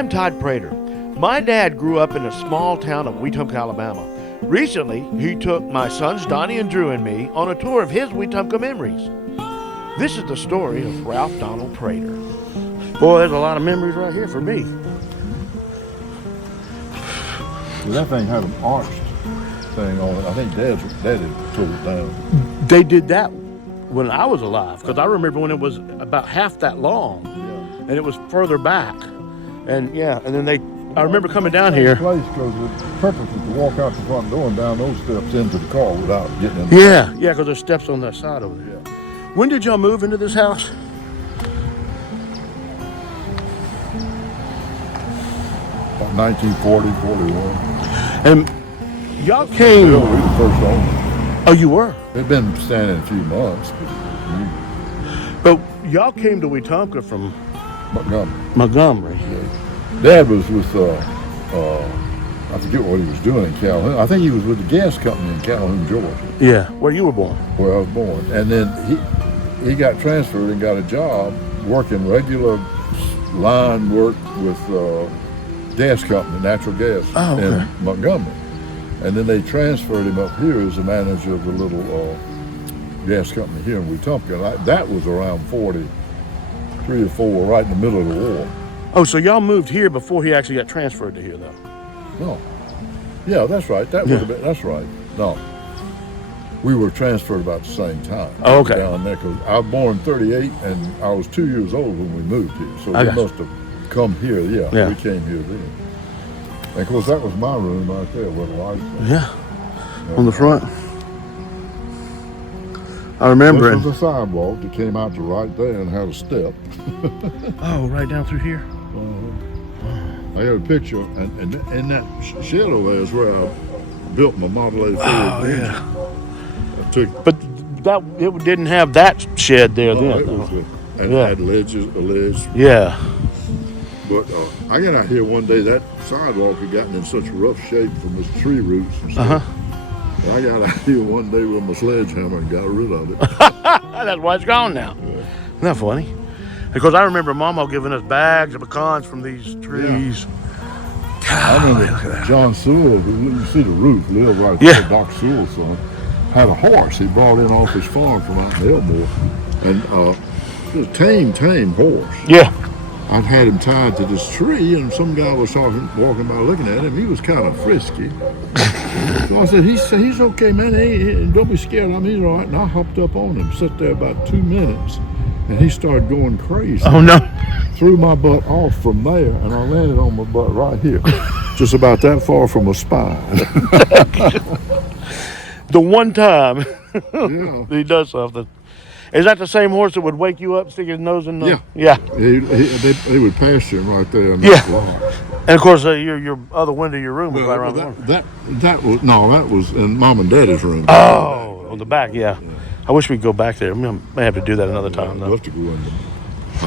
I'm Todd Prater. My dad grew up in a small town of Wetumpka, Alabama. Recently, he took my sons Donnie and Drew and me on a tour of his Wetumpka memories. This is the story of Ralph Donald Prater. Boy, there's a lot of memories right here for me. That thing had an arched thing on it. I think Daddy tore it down. They did that when I was alive, because I remember when it was about half that long, and it was further back. And then I remember coming down here. Place because the purpose is to walk out the front door and down those steps into the car without getting in. Yeah, because there's steps on that side over there. Yeah. When did y'all move into this house? About 1940, 41. And y'all came. We were the first owner. Oh, you were? They've been standing a few months, But y'all came to Wetumpka from Montgomery. Yeah. Dad was with, I forget what he was doing in Calhoun. I think he was with the gas company in Calhoun, Georgia. Yeah, where you were born. Where I was born. And then he got transferred and got a job working regular line work with gas company, natural gas in Montgomery. And then they transferred him up here as the manager of the little gas company here in Wetumpka. That was around 43 or 4, right in the middle of the war. Oh, so y'all moved here before he actually got transferred to here, though? No. Yeah, that's right. That would have been, that's right. No. We were transferred about the same time. Oh, okay. Down there, 'cause I was born in 38, and I was 2 years old when we moved here. So we must have come here. Yeah, we came here then. And of course, that was my room right there where the lights were. Yeah, on the front. I remember This was a sidewalk that came out to right there and had a step. Oh, right down through here? I got a picture, and in that shed over there is where I built my Model A Ford engine. Yeah. But it didn't have that shed there then. It was it had a ledge. Yeah. But I got out here one day, that sidewalk had gotten in such rough shape from its tree roots and stuff. And I got out here one day with my sledgehammer and got rid of it. That's why it's gone now. Yeah. Isn't that funny? Because I remember Mama giving us bags of pecans from these trees. Yeah. I remember John Sewell, you see the roof, lived right there, Doc Sewell's son, had a horse he brought in off his farm from out in Elmore. And it was a tame horse. Yeah. I'd had him tied to this tree, and some guy was walking by looking at him. He was kind of frisky. So I said, he's okay, man. Hey, don't be scared. He's all right. And I hopped up on him, sat there about 2 minutes, and he started going crazy. Oh, no. Threw my butt off from there, and I landed on my butt right here, just about that far from my spine. The one time he does something. Is that the same horse that would wake you up, stick his nose in the... Yeah. He would pasture him right there in that block. And of course, your other window of your room was right around the corner. That was in Mom and Daddy's room. Oh, on the back, yeah. I wish we'd go back there. I may have to do that another time, though. I'd love to go in there.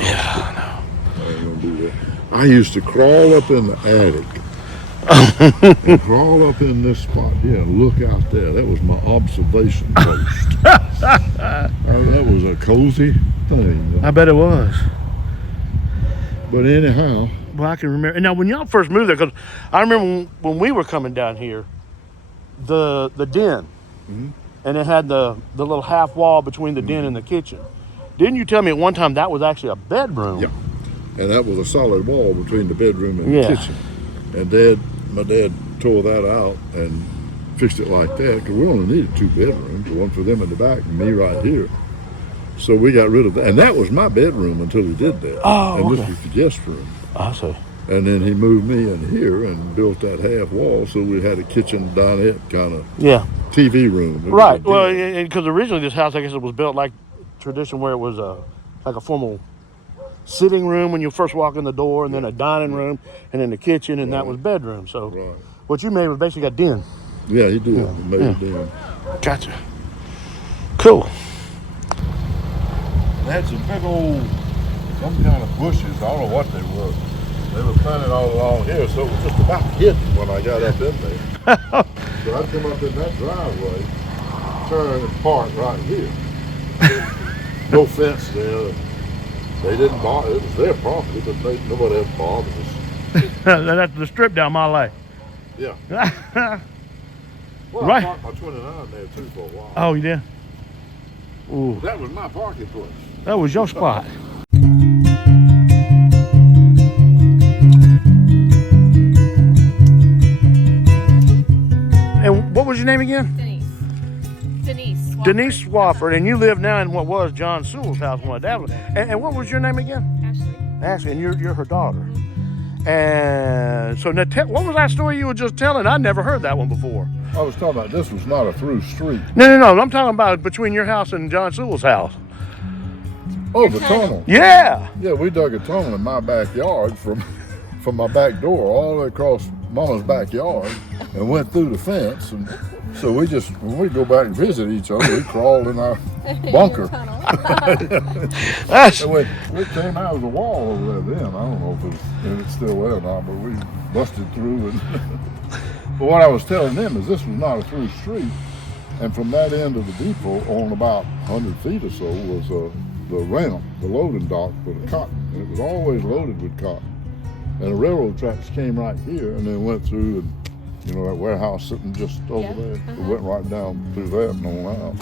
Yeah, I know. I ain't gonna do that. I used to crawl up in the attic. And crawl up in this spot here and look out there. That was my observation post. That was a cozy thing. I bet it was. But anyhow. Well, I can remember. Now, when y'all first moved there, because I remember when we were coming down here, the den, and it had the little half wall between the den and the kitchen. Didn't you tell me at one time that was actually a bedroom? Yeah. And that was a solid wall between the bedroom and the kitchen. And my dad tore that out and fixed it like that, because we only needed 2 bedrooms, one for them in the back and me right here. So we got rid of that. And that was my bedroom until he did that. Oh, and this was the guest room. I see. And then he moved me in here and built that half wall, so we had a kitchen dinette kind of TV room. Right. Well, because originally this house, I guess it was built like tradition where it was like a formal sitting room when you first walk in the door, and then a dining room, and then the kitchen, and that was bedroom. So what you made was basically a den. Yeah, he did. He made a den. Gotcha. Cool. They had some big old, some kind of bushes. I don't know what they were. They were planted all along here, so it was just about hidden when I got up in there. So I'd come up in that driveway, turn and park right here. No fence there. They didn't bother. It was their property, but nobody ever bothered us. That's the strip down my leg. Yeah. Well, Right. I parked my 29 there too for a while. Oh, you did? Ooh, That was my parking place. that was your spot. And what was your name again? Denise Swafford. Denise Swafford, and you live now in what was John Sewell's house when my dad was. And what was your name again? Ashley. Ashley, and you're her daughter. And so now what was that story you were just telling? I never heard that one before. I was talking about this was not a through street. No. I'm talking about between your house and John Sewell's house. Oh, the tunnel. Yeah. Yeah, we dug a tunnel in my backyard from my back door all the way across Mama's backyard and went through the fence. And so we just, when we go back and visit each other, we crawled in our bunker. That's And we came out of the wall over there then. I don't know if it's still there or not, but we busted through. And but what I was telling them is this was not a through street. And from that end of the depot on about 100 feet or so was the ramp, the loading dock for the cotton. And it was always loaded with cotton. And the railroad tracks came right here and then went through and, you know, that warehouse sitting just over there. It went right down through that and on out.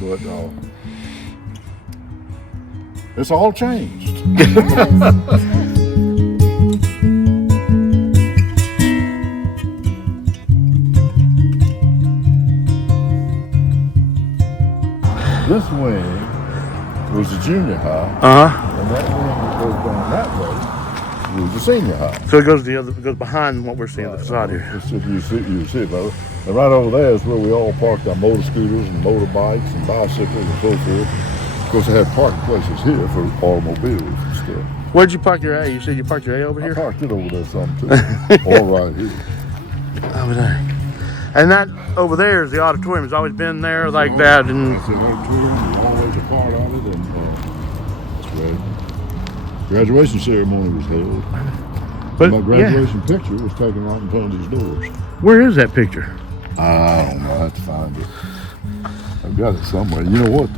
But it's all changed. This wing was the junior high, and that wing that goes down that way was the senior high. So it goes goes behind what we're seeing the facade here. Just if you see it, brother. And right over there is where we all parked our motor scooters and motorbikes and bicycles and so forth. Of course, they had parking places here for automobiles and stuff. Where'd you park your A? You said you parked your A over I here? parked it over there some too. All right here. Over there. And that over there is the auditorium. It's always been there like that. And That's the auditorium. We're always a part of it. And that's right. Graduation ceremony was held. but My graduation picture was taken right in front of these doors. where is that picture? I don't know. I have to find it. I've got it somewhere. You know what?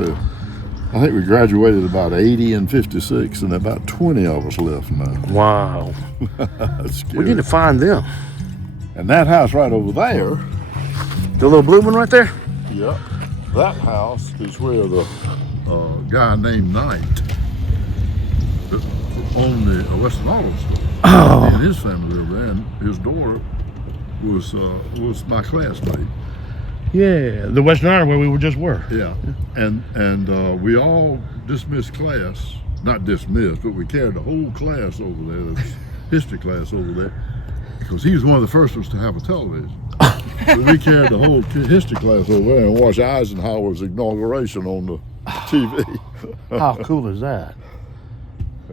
I think we graduated about 80 and 56, and about 20 of us left now. Wow. That's scary. We need to find them. And that house right over there, The little blue one right there? yeah, that house is where the guy named Knight that owned the Western Auto Store. Oh. And his family lived there, and his daughter was my classmate. Yeah, the Western Iron where we just were. Yeah, and we all dismissed class, not dismissed, but we carried the whole class over there, the history class over there, because he was one of the first ones to have a television. So we carried the whole history class over there and watched Eisenhower's inauguration on the TV. How cool is that?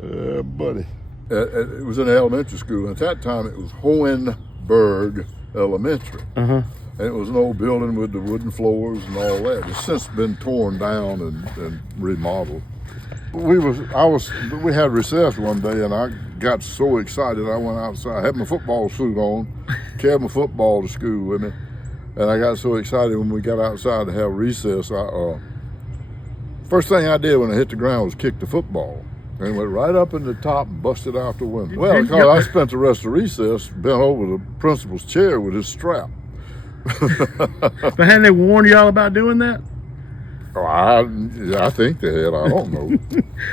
Yeah, buddy. It was in elementary school. At that time, it was Hohenberg Elementary. Uh-huh. And it was an old building with the wooden floors and all that. It's since been torn down and remodeled. We had recess one day, and I got so excited I went outside. I had my football suit on, carried my football to school with me, and I got so excited when we got outside to have recess. First thing I did when I hit the ground was kick the football, and it went right up in the top and busted out the window. Well, because I spent the rest of recess bent over the principal's chair with his strap. But hadn't they warned y'all about doing that? Oh, I think they had. I don't know.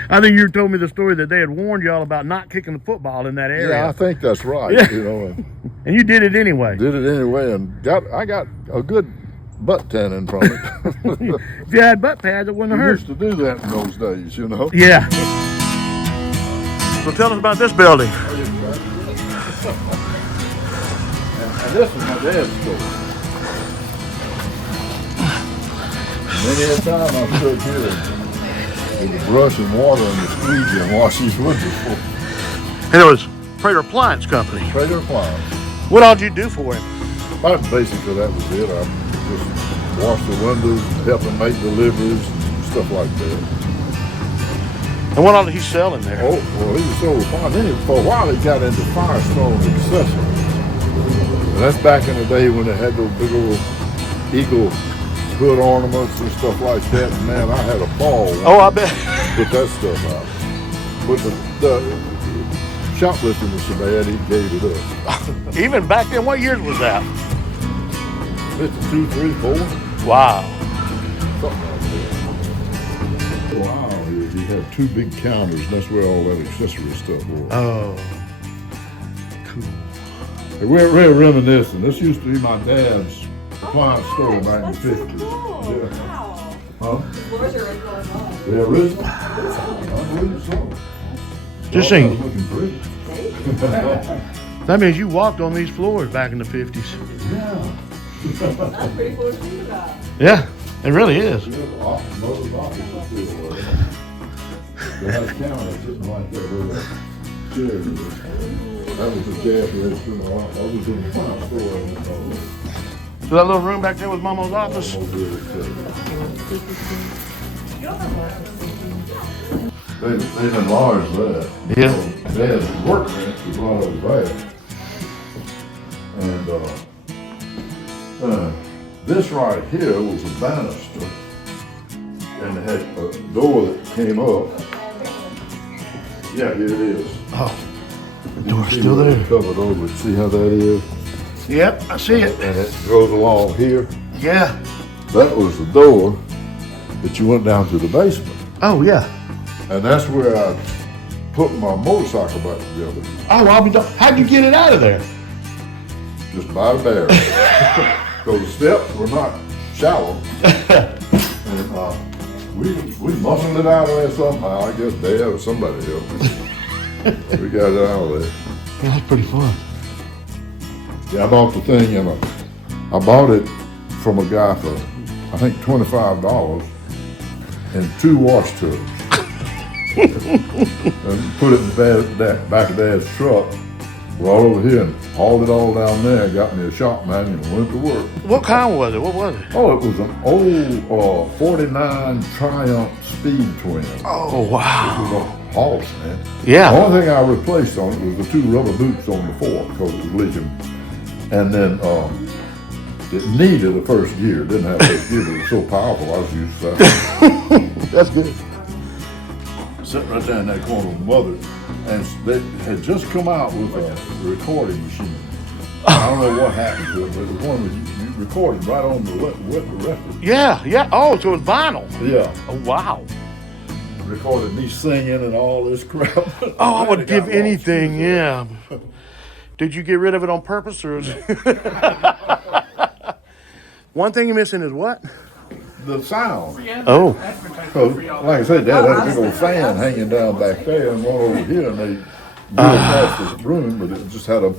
I think you told me the story that they had warned y'all about not kicking the football in that area. Yeah, I think that's right. Yeah. You know, And you did it anyway. did it anyway, and I got a good butt tanning from it. If you had butt pads, it wouldn't We have used hurt. to do that in those days, you know. Yeah. So tell us about this building. And this is my dad's store. Many a time I stood here with the brush and water and the squeegee and wash these wood before. And it was Prater Appliance Company. Trader Appliance. What all did you do for him? About basically that was it. I just washed the windows and helped him make deliveries and stuff like that. And what all did he sell in there? Oh, well, he was so refined. Then for a while he got into Firestone accessories. And that's back in the day when they had those big old eagle hood ornaments and stuff like that. And man, I had a ball. Oh, I bet. Put that stuff out. But shoplifting was so bad he gave it up. Even back then, what years was that? 52, 3, 4, Wow. something like that. Wow, he had 2 big counters, and that's where all that accessory stuff was. Oh, cool. And we're reminiscing. This used to be my dad's appliance store back in the 50s. Cool. Yeah. Wow. Huh? Floors are original as well. The original? I believe so. Just Oh, saying. looking pretty. That means you walked on these floors back in the 50s. Yeah. That's pretty cool to think about. Yeah, it really is. Mother's office is still there. They had a counter sitting right there where the chair is. That was the cash register. I was in the front store. So that little room back there was Mama's office? They've enlarged that. Yeah. Dad's workbench was right over there. And this right here was a banister. And it had a door that came up. Yeah, here it is. Oh, the You door's see still where there. it's covered over. See how that is? Yep, I see it. And it goes along here. Yeah. That was the door that you went down to the basement. Oh, yeah. And that's where I put my motorcycle back together. Oh, I'll be done. How'd you get it out of there? Just by the barrel. Because the steps were not shallow. And we muscled it out of there somehow. I guess Dad or somebody else. We got it out of there. That's pretty fun. Yeah, I bought the thing and I bought it from a guy for, I think, $25 and 2 wash tubs. And put it in the back of Dad's truck. Brought over here and hauled it all down there. Got me a shop manual and went to work. What kind was it? What was it? Oh, it was an old 49 Triumph Speed Twin. Oh, It wow. was a horse, man. Yeah. The only thing I replaced on it was the 2 rubber boots on the fork because it was leaking. And then it needed a first gear. It didn't have first gear, but it was so powerful I was used to that. That's good. Sitting right there in that corner with Mother, and they had just come out with a recording machine. I don't know what happened to it, but the one that you recorded right on the record. Yeah, yeah. Oh, so it was vinyl. Yeah. Oh, wow. Recorded me singing and all this crap. Oh, I would give anything, yeah. Did you get rid of it on purpose, or is one thing you're missing is what? The sound. Oh, So, like I said, Dad had a big old fan hanging down back there and one over here, and they built across the room, but it just had a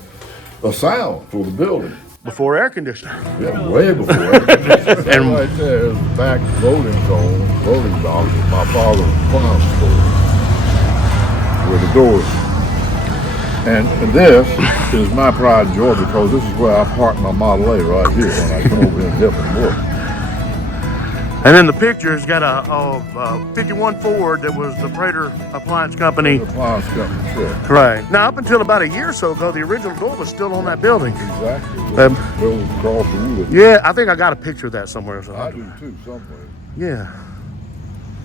sound for the building. before air conditioner. Yeah, way before. And right there is the back loading zone, loading dock of my father's appliance store, where the doors. And this is my pride and joy because this is where I park my Model A right here when I come over here and help him work. And then the picture's got a 51 Ford that was the Prater Appliance Company. Appliance company truck. Right. Now, up until about a year or so ago, the original door was still on that building. Exactly. Um, Building across the wood. Yeah, I think I got a picture of that somewhere. I do too, somewhere. Yeah.